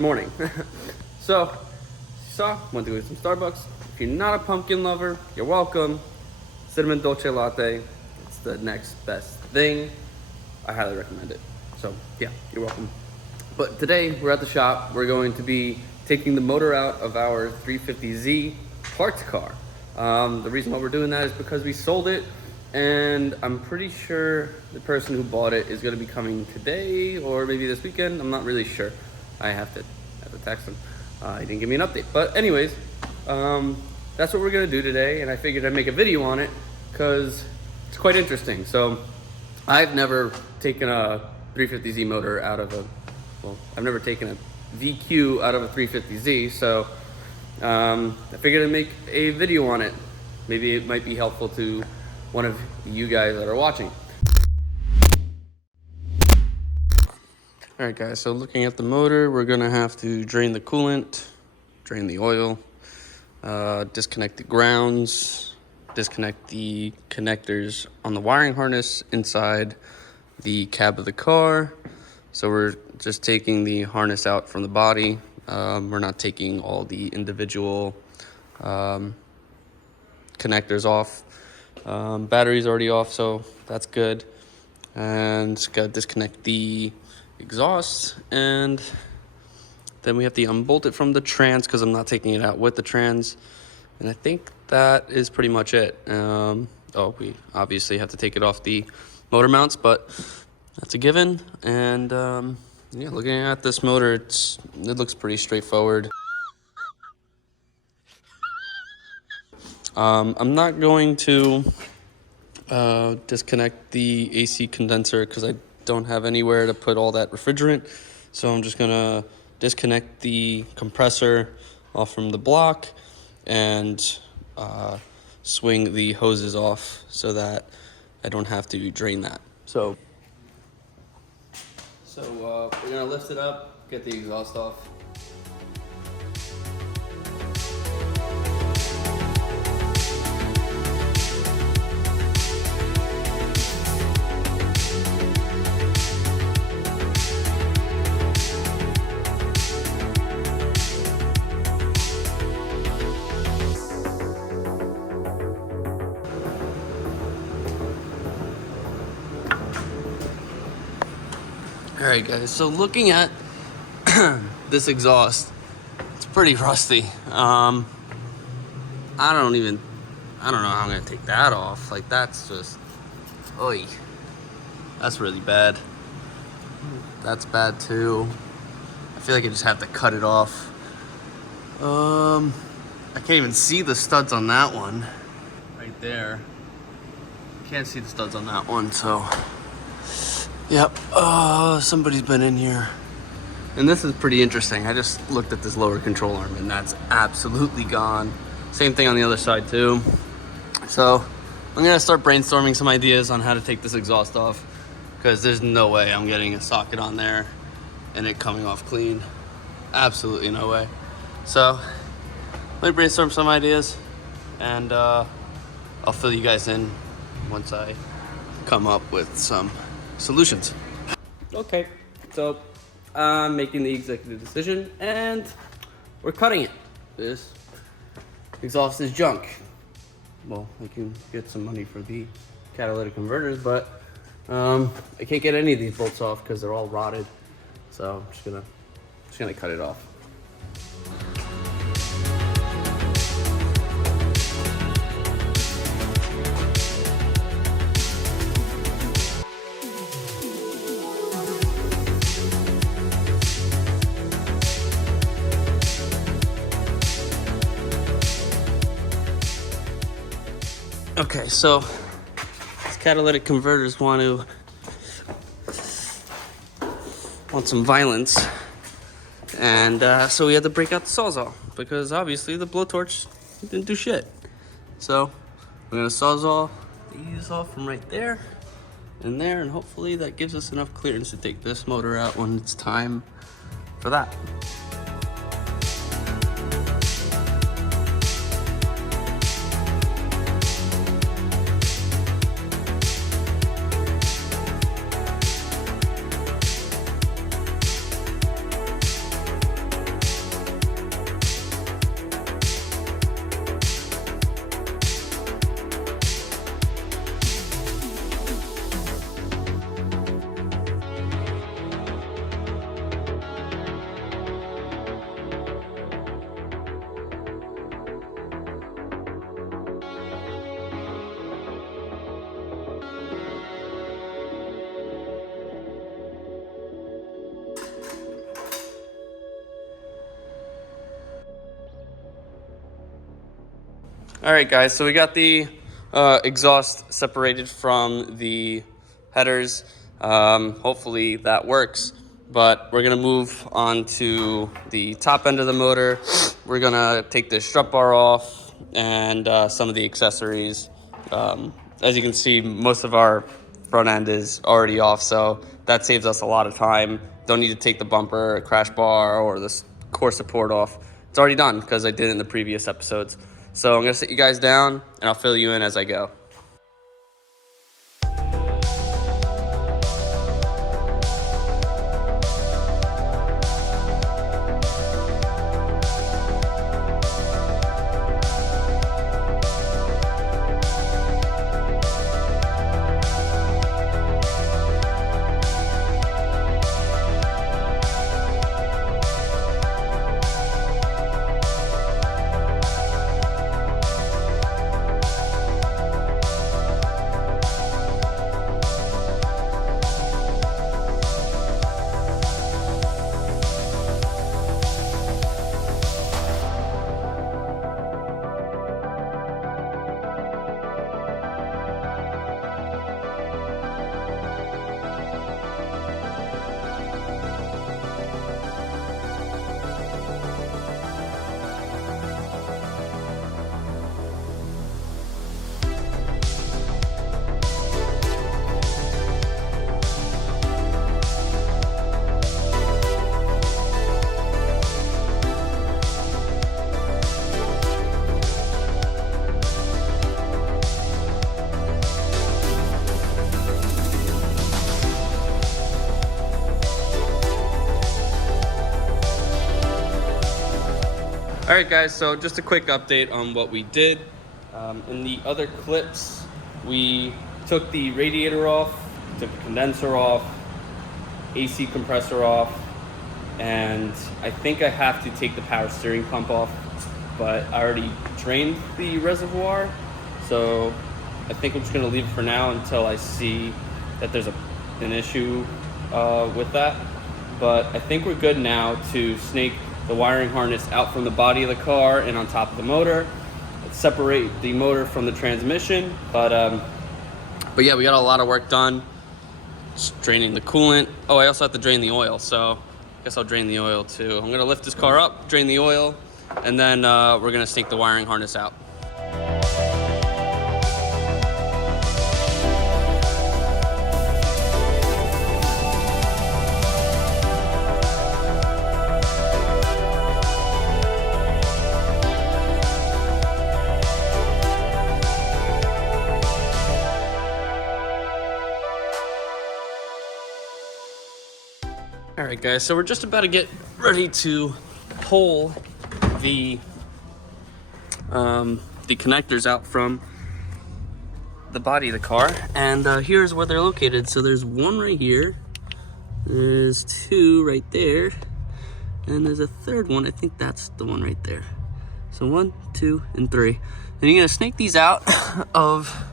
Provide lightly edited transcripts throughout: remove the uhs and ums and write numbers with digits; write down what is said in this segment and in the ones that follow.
Good morning. So, went to get some Starbucks. If you're not a pumpkin lover, you're welcome. Cinnamon dolce latte. It's the next best thing. I highly recommend it. So, yeah, you're welcome. But today we're at the shop. We're going to be taking the motor out of our 350Z parts car. The reason why we're doing that is because we sold it, and I'm pretty sure the person who bought it is going to be coming today or maybe this weekend. I'm not really sure. I have to text him. He didn't give me an update. But anyways, that's what we're going to do today, and I figured I'd make a video on it because it's quite interesting. So I've never taken a 350Z motor out of I've never taken a VQ out of a 350Z, so I figured I'd make a video on it. Maybe it might be helpful to one of you guys that are watching. All right, guys, so looking at the motor, we're gonna have to drain the coolant, drain the oil, disconnect the grounds, disconnect the connectors on the wiring harness inside the cab of the car. So we're just taking the harness out from the body. We're not taking all the individual connectors off. Battery's already off, so that's good. And just gotta disconnect the exhaust, and then we have to unbolt it from the trans because I'm not taking it out with the trans. And I think that is pretty much it. We obviously have to take it off the motor mounts, but that's a given. And yeah, looking at this motor, it looks pretty straightforward. I'm not going to disconnect the AC condenser because I don't have anywhere to put all that refrigerant. So I'm just gonna disconnect the compressor off from the block and swing the hoses off so that I don't have to drain that. So we're gonna lift it up, get the exhaust off. All right, guys, so looking at this exhaust, it's pretty rusty. I don't know how I'm gonna take that off. Like, that's just, oy, that's really bad. That's bad too. I feel like I just have to cut it off. I can't even see the studs on that one. Right there. Can't see the studs on that one, so. Yep, somebody's been in here. And this is pretty interesting. I just looked at this lower control arm and that's absolutely gone. Same thing on the other side too. So I'm gonna start brainstorming some ideas on how to take this exhaust off, because there's no way I'm getting a socket on there and it coming off clean. Absolutely no way. So let me brainstorm some ideas, and I'll fill you guys in once I come up with some solutions. Okay, so I'm making the executive decision and we're cutting it. This exhaust is junk. Well, I can get some money for the catalytic converters, but I can't get any of these bolts off because they're all rotted. So I'm just gonna cut it off. Okay, so these catalytic converters want some violence, and so we had to break out the Sawzall because obviously the blowtorch didn't do shit. So we're gonna Sawzall these off from right there and there, and hopefully that gives us enough clearance to take this motor out when it's time for that. All right, guys, so we got the exhaust separated from the headers. Hopefully that works, but we're gonna move on to the top end of the motor. We're gonna take the strut bar off and some of the accessories. As you can see, most of our front end is already off, so that saves us a lot of time. Don't need to take the bumper, crash bar, or the core support off. It's already done because I did it in the previous episodes. So I'm gonna sit you guys down and I'll fill you in as I go. All right, guys, so just a quick update on what we did. In the other clips, we took the radiator off, took the condenser off, AC compressor off, and I think I have to take the power steering pump off, but I already drained the reservoir, so I think I'm just gonna leave it for now until I see that there's an issue with that. But I think we're good now to snake the wiring harness out from the body of the car and on top of the motor. Let's separate the motor from the transmission. But yeah, we got a lot of work done. Just draining the coolant. Oh, I also have to drain the oil, so I guess I'll drain the oil too. I'm gonna lift this car up, drain the oil, and then we're gonna snake the wiring harness out. All right, guys, so we're just about to get ready to pull the connectors out from the body of the car, and here's where they're located. So there's one right here, there's two right there, and there's a third one. I think that's the one right there. So 1, 2, and 3. Then you're gonna snake these out of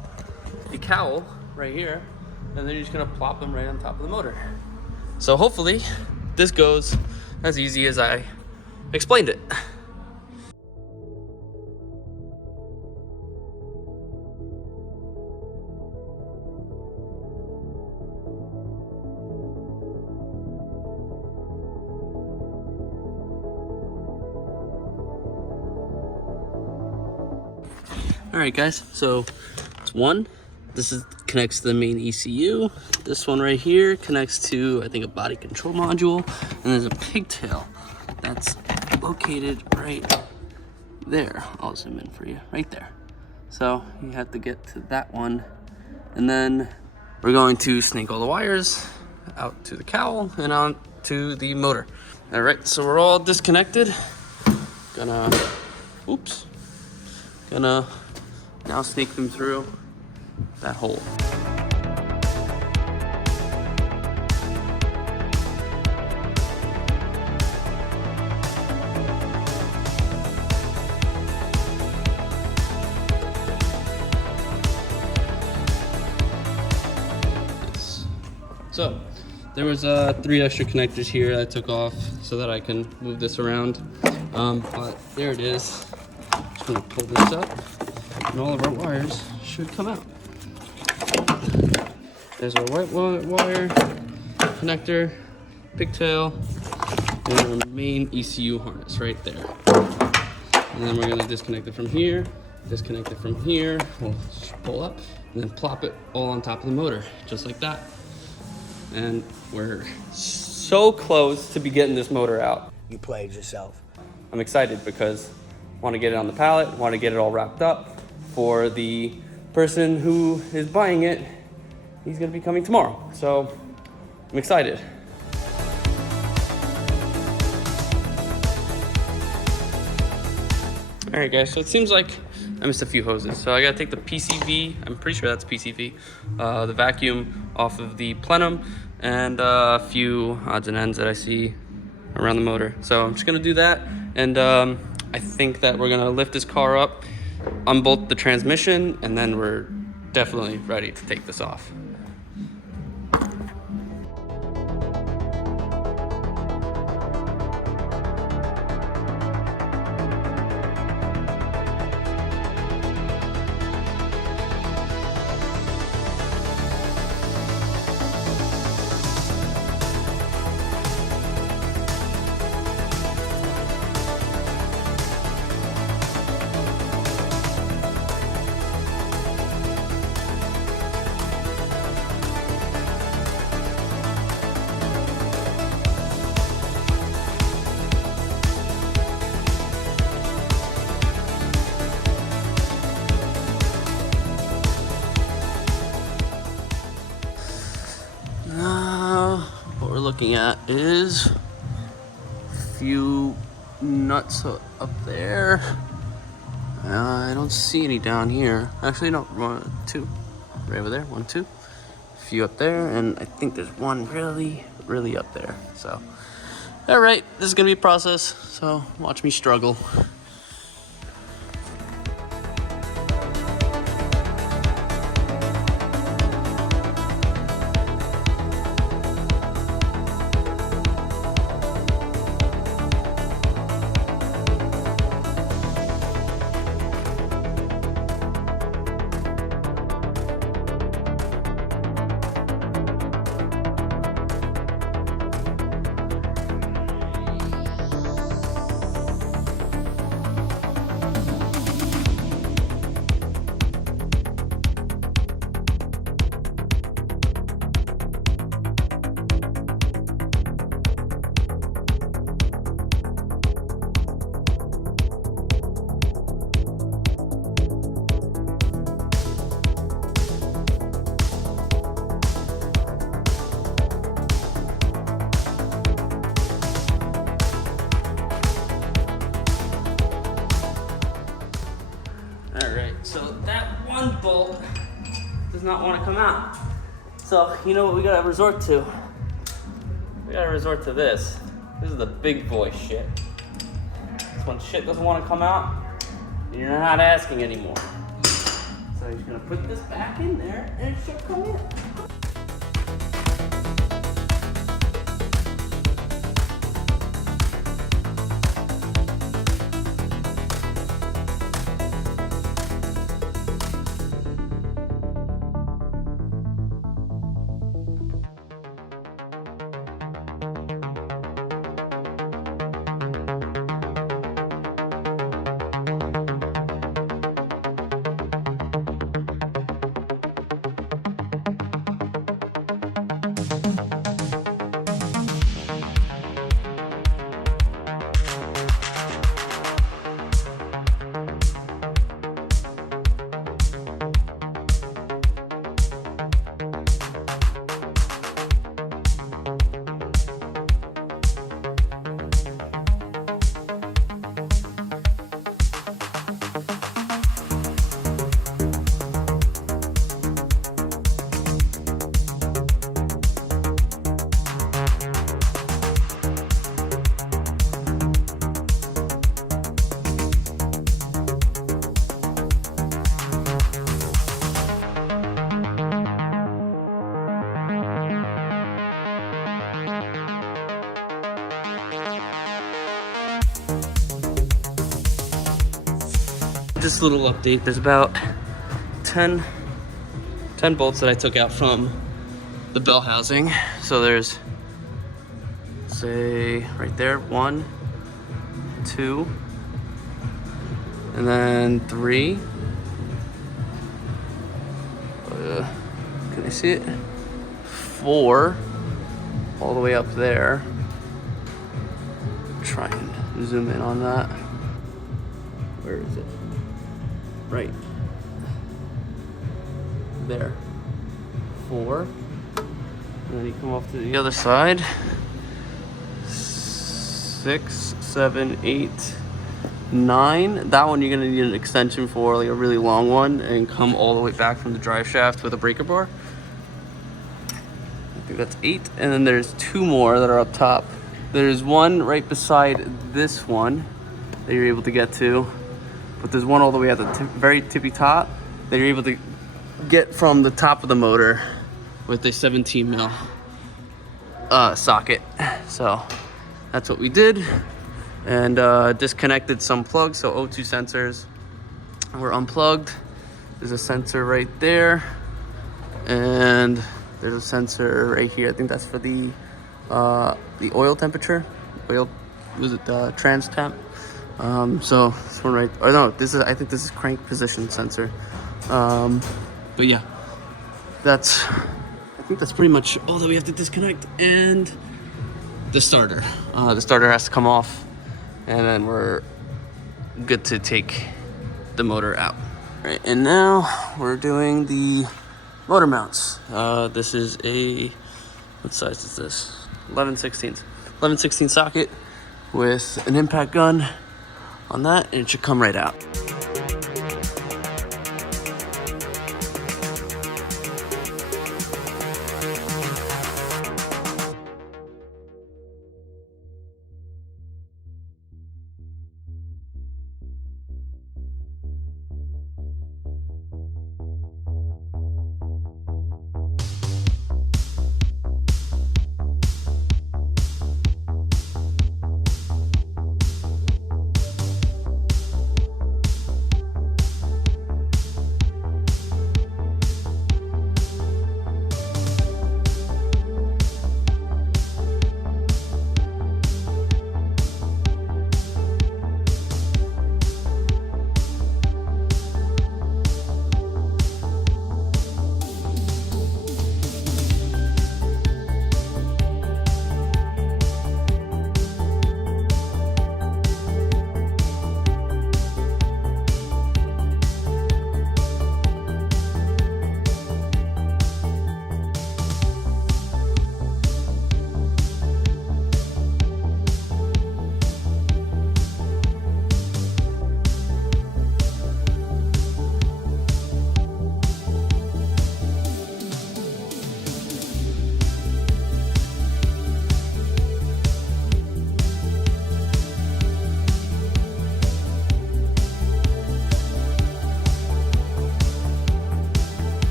the cowl right here, and then you're just gonna plop them right on top of the motor. So hopefully this goes as easy as I explained it. All right, guys, so it's one. This connects to the main ECU. This one right here connects to, I think, a body control module. And there's a pigtail that's located right there. I'll zoom in for you, right there. So you have to get to that one. And then we're going to snake all the wires out to the cowl and on to the motor. All right, so we're all disconnected. Gonna now snake them through that hole. So there was 3 extra connectors here I took off so that I can move this around. But there it is. Just gonna pull this up. and all of our wires should come out. There's our white wire, connector, pigtail, and our main ECU harness right there. And then we're gonna disconnect it from here, disconnect it from here, we'll pull up, and then plop it all on top of the motor, just like that. And we're so close to be getting this motor out. You played yourself. I'm excited because I want to get it on the pallet, want to get it all wrapped up for the person who is buying it. He's gonna be coming tomorrow, so I'm excited. All right, guys, so it seems like I missed a few hoses. So I gotta take the PCV, I'm pretty sure that's PCV, the vacuum off of the plenum, and a few odds and ends that I see around the motor. So I'm just gonna do that, and I think that we're gonna lift this car up, unbolt the transmission, and then we're definitely ready to take this off. What we're looking at is a few nuts up there. I don't see any down here. Actually, no, one, two, right over there, 1, 2. A few up there, and I think there's one really up there. So, all right, this is gonna be a process. So watch me struggle. So that one bolt does not want to come out. So you know what we gotta resort to? We gotta resort to this. This is the big boy shit. This when shit doesn't want to come out, and you're not asking anymore. So you're gonna put this back in there and it should come in. this little update. There's about 10 bolts that I took out from the bell housing. So there's, say, right there, 1, 2, and then 3. Can you see it? 4, all the way up there. Try and zoom in on that. Where is it? Right there. 4. And then you come off to the other side. 6, 7, 8, 9. That one you're gonna need an extension for, like a really long one, and come all the way back from the drive shaft with a breaker bar. I think that's 8. And then there's 2 more that are up top. There's one right beside this one that you're able to get to, but there's one all the way at the very tippy top that you're able to get from the top of the motor with a 17 mil socket. So that's what we did, and disconnected some plugs. So O2 sensors were unplugged. There's a sensor right there, and there's a sensor right here. I think that's for the oil temperature. Oil, was it trans temp? So this one right, or no, this is, I think this is crank position sensor. But yeah, I think that's pretty much all that we have to disconnect. And the starter. The starter has to come off, and then we're good to take the motor out. All right, and now we're doing the motor mounts. This is a, what size is this? 11/16 socket with an impact gun on that, and it should come right out.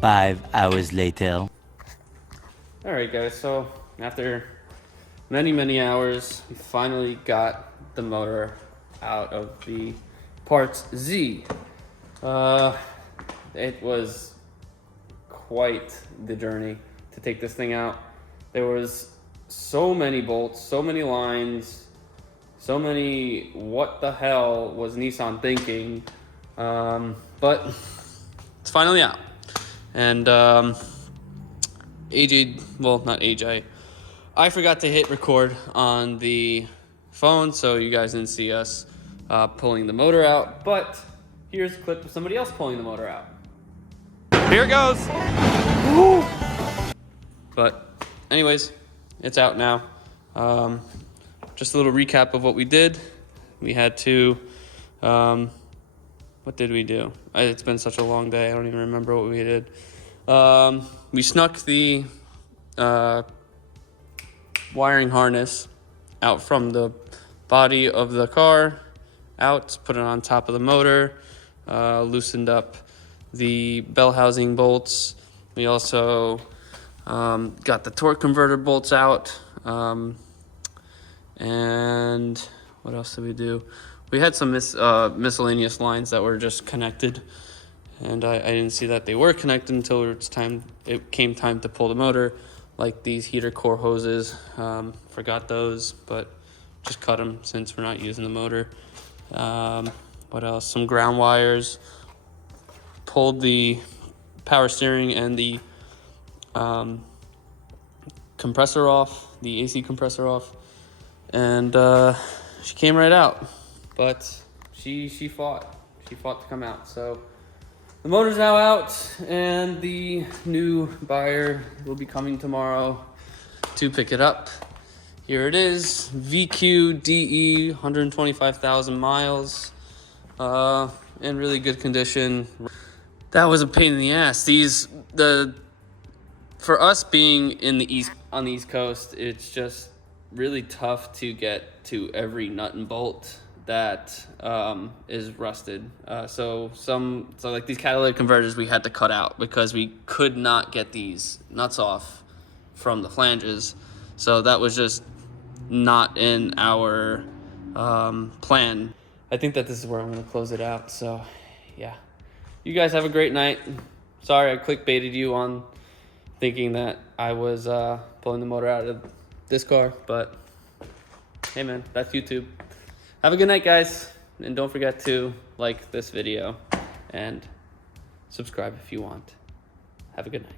Five hours later. All right, guys, so after many hours, we finally got the motor out of the parts Z. It was quite the journey to take this thing out. There was so many bolts, so many lines, so many what the hell was Nissan thinking, but it's finally out. And AJ, well, not AJ, I forgot to hit record on the phone, so you guys didn't see us pulling the motor out, but here's a clip of somebody else pulling the motor out. Here it goes. Woo! But anyways, it's out now. Just a little recap of what we did. We had to, what did we do? It's been such a long day, I don't even remember what we did. We snuck the wiring harness out from the body of the car, put it on top of the motor. loosened up the bell housing bolts. We also got the torque converter bolts out. And what else did we do? We had some miscellaneous lines that were just connected, and I didn't see that they were connected until it came time to pull the motor, like these heater core hoses. Forgot those, but just cut them since we're not using the motor. What else? Some ground wires. Pulled the power steering and the compressor off, the AC compressor off, and she came right out. But she fought to come out. So the motor's now out, and the new buyer will be coming tomorrow to pick it up. Here it is, VQ DE, 125,000 miles, in really good condition. That was a pain in the ass. For us being on the East Coast, it's just really tough to get to every nut and bolt that is rusted. So like these catalytic converters we had to cut out because we could not get these nuts off from the flanges. So that was just not in our plan. I think that this is where I'm gonna close it out. So yeah, you guys have a great night. Sorry I clickbaited you on thinking that I was pulling the motor out of this car, but hey man, that's YouTube. Have a good night, guys, and don't forget to like this video and subscribe if you want. Have a good night.